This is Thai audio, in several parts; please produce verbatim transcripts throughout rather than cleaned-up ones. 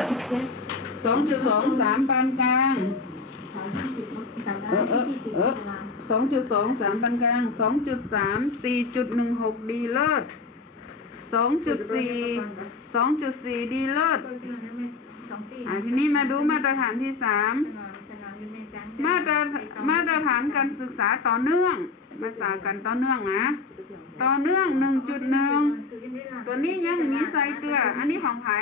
ศสองจุดสองสามปานกลางเออเออเออสองจุดสองสามปานกลางสองจุดสามสี่จุดหนึ่งหกดีเลิศสองจุดสี่สองจุดสี่ดีเลิศอ่าทีนี้มาดูมาตรฐานที่สามมาตรมาตรฐานการศึกษาต่อเนื่องมาสากันต่อเนื่องนะต่อเนื่องหนึ่งจุดหนึ่งตัวนี้ยังมีไซเตืออันนี้ของไผ่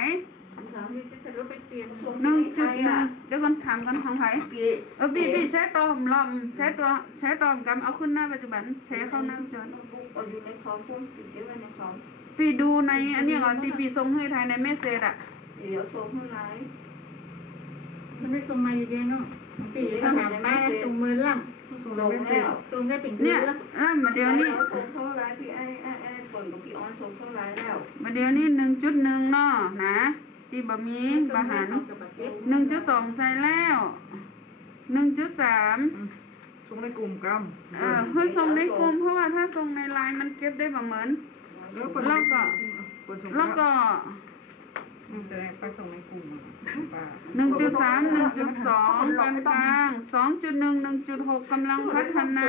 หนึ่งจุดหนึ่งเดี๋ยวก่อนถามกันของไผ่เออบีบีใช้ตัวผมลอมใช้ตัวใช้ตัวกำเอาขึ้นหน้าปัจจุบันใช้เข้าหน้าจนอยู่ในคอมพุ่มปิดไว้ในคอมปีดูในอันนี้ก่อนปีปีส่งให้ไทยในเมสเซจอ่ะเดี๋ยวส่งให้ไลน์มันไม่ส่งมาอยู่ดีเนาะปีเขาถามไปส่งมือล่ำส่งแล้วส่งได้เป็นเดือนแล้วอ่ะมาเดี๋ยวนี้ส่งเข้าไลน์พี่ไอ้ไอ้ไอ้ฝนกับพี่ออนส่งเข้าไลน์แล้วมาเดี๋ยวนี้หนึ่งจุดหนึ่งเนาะนะที่บะหมี่บะหันหนึ่งจุดสองใส่แล้วหนึ่งจุดสามส่งในกลุ่มกัมเออเฮ้ยส่งในกลุ่มเพราะว่าถ้าส่งในไลน์มันเก็บได้แบบเหมือนแล้วก็แล้วก็จะได้ไปส่งในกลุ่มหนึ่งจุดสามหนึ่งจุดสองกลางกลางสองจุดหนึ่งหนึ่งจุดหกกำลังพัฒนา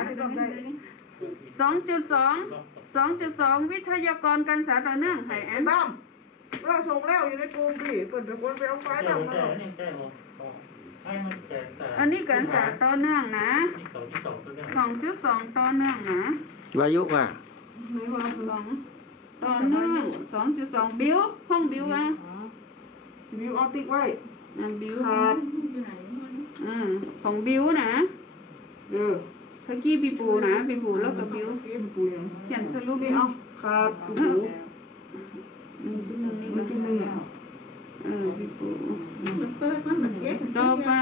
สองจุดสองสองจุดสองวิทยากรการศึกษาต่อเนื่องไผ่แอนบ้ามเราส่งแล้วอยู่ในกลุ่มดิเปิดเป็นคนไปเอาไฟล์ดำมาหรออันนี้การศึกษาต่อเนื่องนะสองจุดสองต่อเนื่องนะวายุอ่ะสองต่อเนื่องสองจุดสองบิวห้องบิวอ่ะบิวออติกไว้อ่ะบิวขาดอืมของบิวนะเออเมื่อกี้พี่ปูนะพี่ปูแล้วกับบิวปูยังเขียนสรุปนี่เอาขาดปูหนึ่งจุดหนึ่งนี่มันจุดหนึ่งอ่ะเออพี่ปูต่อไป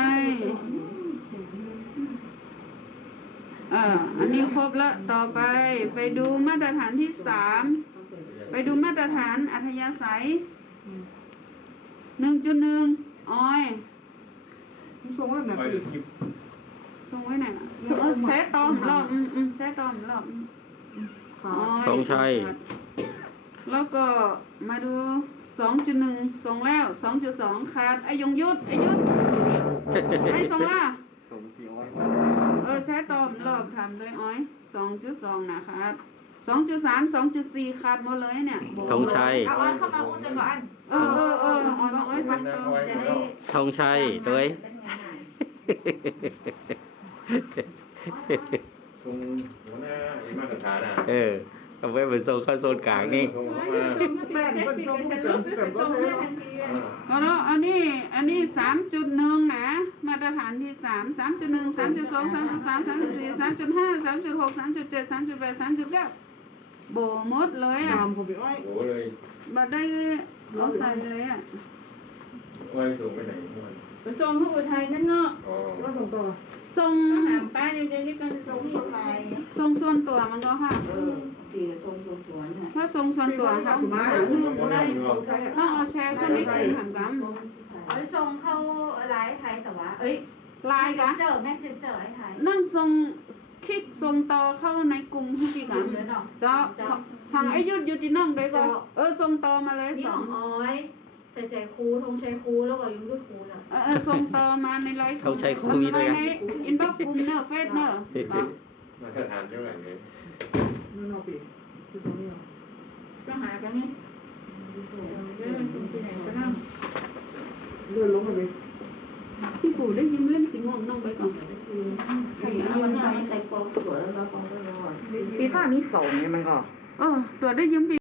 เอออันนี้ครบละต่อไปไปดูมาตรฐานที่สามไปดูมาตรฐานอัธยาศัยหนึ่งจุดหนึ่งอ้อยส่งไว้ไหนส่งไว้ไหนนะแช่ตอมรอบอืมอืมแช่ตอมรอบธงชัยแล้วก็มาดูสองจุดหนึ่งส่งแล้วสองจุดสองขาดไอยงยุดไอยุดไอส่งละเออแช่ตอมรอบทำด้วยอ้อยสองจุดสองนะครับสองจุดสามสองจุดสี่ขาดหมดเลยเนี่ยธงชัยเอาอ้อยเข้ามาอุ้นจนก่อนเออเออเออเอาอ้อยสักตอมจะได้ธงชัยตัวเองตรงหัวหน้ามาตรฐานอ่ะเออเอาไว้เป็นโซนเข้าโซนกลางนี่แม่นเป็นโซนแบบแบบก็ใช่แล้วอันนี้อันนี้สามจุดหนึ่งนะมาตรฐานที่สามสามจุดหนึ่งสามจุดสองสามจุดสามสามจุดสี่สามจุดห้าสามจุดหกสามจุดเจ็ดสามจุดแปดสามจุดเก้าโบหมดเลยอ่ะผมไปอ้อยโอ้เลยบัดได้เอาใส่เลยอ่ะอ้อยส่งไปไหนมันไปส่งที่อุทัยนั่นเนาะก็ส่งต่อส่งถามป้าเดี๋ยวนี้กันส่งที่ไลน์ส่งส่วนตัวมันก็ค่ะเออตีส่งส่วนตัวเนี่ยถ้าส่งส่วนตัวเขาได้ถ้าเอาแชร์ขึ้นในกลุ่มถามกันเอ้ยส่งเข้าไลน์ไทยแต่ว่าเอ้ยไลน์กันเจอแมสเซนเจอร์ไอ้ไทยนั่งส่งคลิกส่งต่อเข้าในกลุ่มที่พี่กันเจ้าทางไอ้ยุดยุติน้องด้วยก็เออส่งต่อมาเลยสองอ้อยใส่ใจครูธงชัยครูแล้วก็ยุ่งด้วยครูน่ะเออส่งต่อมาในไลน์ธงชัยครูมีด้วยให้อินบ็อกซ์กลุ่มเนอะเฟซเนอะมาตรฐานเท่าไหร่เนี่ยนั่นเอาปีคือตรงนี้จะหากันนี่เดินส่งที่ไหนก็นั่งเลื่อนลงมาเลยพี่ปู่ได้ยิ้มเล่นสีม่วงน้องไปก่อนใครเอาวันนี้ใส่กองตัวแล้วเรากองตัวรอดปีฟ้ามีสองไงมันก็เออตัวได้ยิ้ม